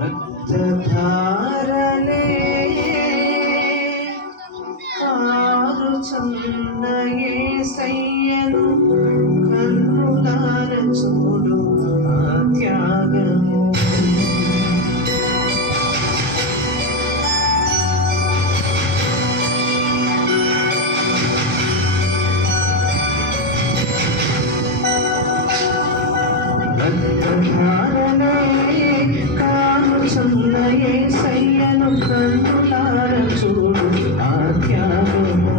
రక్తధారలే కారుచున్న యేసయ్యను కన్నులార చూడు ఆ త్యాగము. రక్తధారలే కారుచున్న యేసయ్యను కన్నులార చూడు ఆ త్యాగము.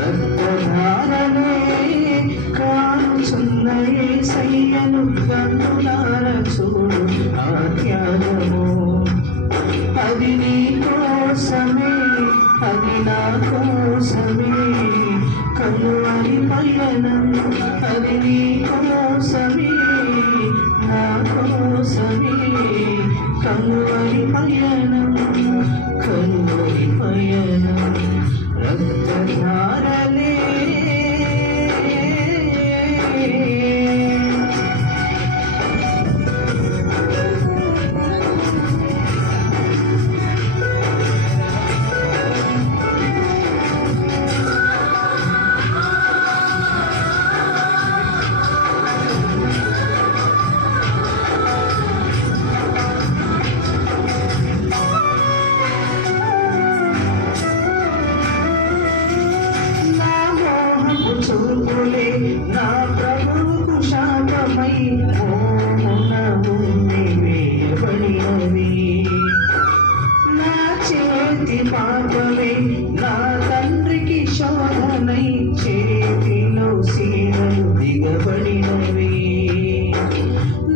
రక్తధారలే కారుచున్న యేసయ్యను కన్నులార చూడు ఆ త్యాగము. అది నీ కోసమే, అది నా కోసమే కలువరి పయనం. అది నీ కోసమే, నా కోసమే కలువరి పయనం, కలువరి పయనం. రక్తధారలే చూపులే నా ప్రభువుకు శాపమై మోమునవు వేయబడినవి. నా చేతి పాపమే నా తండ్రికి శోధనై చేతిలో సీనలు దిగబడినవి.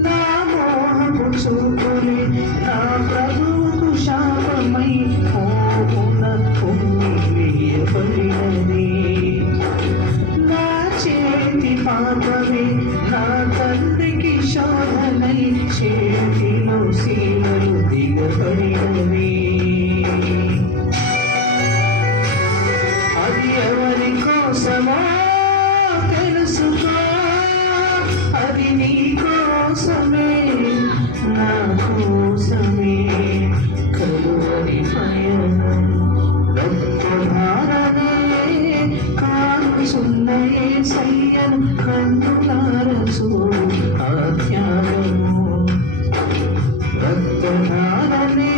నా మోహపు చూపులే నా ప్రభువుకు శాపమై మోమునవు వేయబడినవి. పాపమే నా తండ్రికి శోధనై చేతిలో సీనలు దిగబడినవి. అది ఎవరి కోసమో తెలుసుకో, అది నీ కోసమే, నా కోసమే కలువరి పయనం. రక్తధారలే కారుచున్న యేసయ్యను కన్నులార చూడు ఆ త్యాగము. రక్తధారలే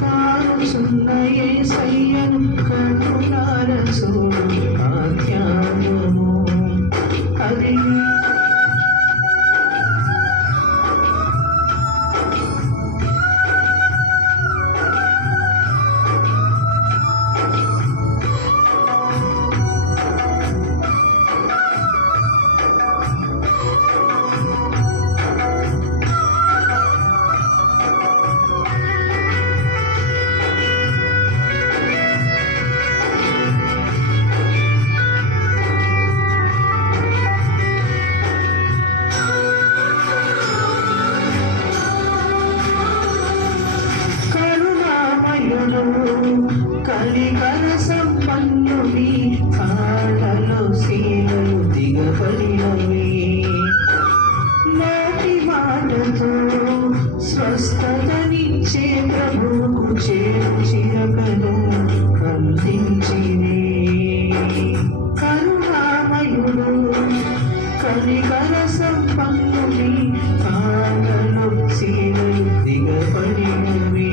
కారుచున్న యేసయ్యను కన్నులార చూడు ఆ త్యాగము. అది కలికర సంపన్నుని కాళ్ళలో సీనలు దిగబడినవి. నోటి మాటతో స్వస్థతనిచ్చే ప్రభువుకు చేరు చిరకను అందించిరి. కరుణామయుడు కలికర సంపన్నుని కాళ్ళలో సీనలు దిగబడినవి.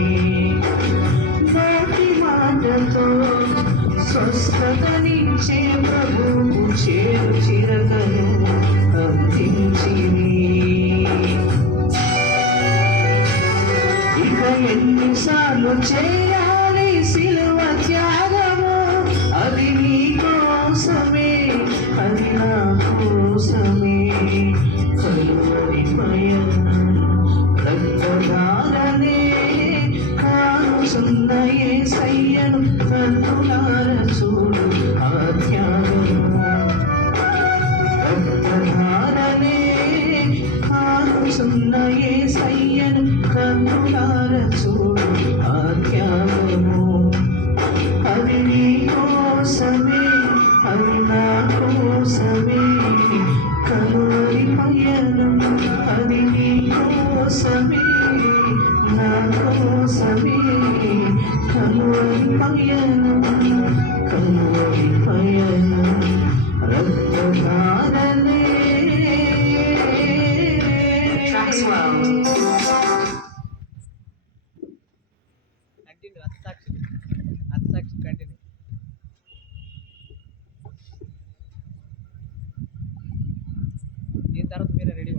స్వస్థతనిచ్చే ప్రభువు చేరు చిరకను అందించిరి. ఇక ఎన్నిసార్లు చేయాలి సిలువ త్యాగము? అది నీ కోసమే, అది నా కోసమే కలువరి పయనం. రక్తధారలే కారుచున్న యేసయ్యను కన్నులార చూడు ఆ త్యాగము. రక్తధారలే కారుచున్న యేసయ్యను కన్నులార చూడు ఆ త్యాగము. అది నీ కోసమే, అది నా కోసమే కలువరి పయనం. అది నీ కోసమే. కంటిన్యూ అత్తసాక్షి కంటిన్యూ. దీని తర్వాత మీరే రెడీ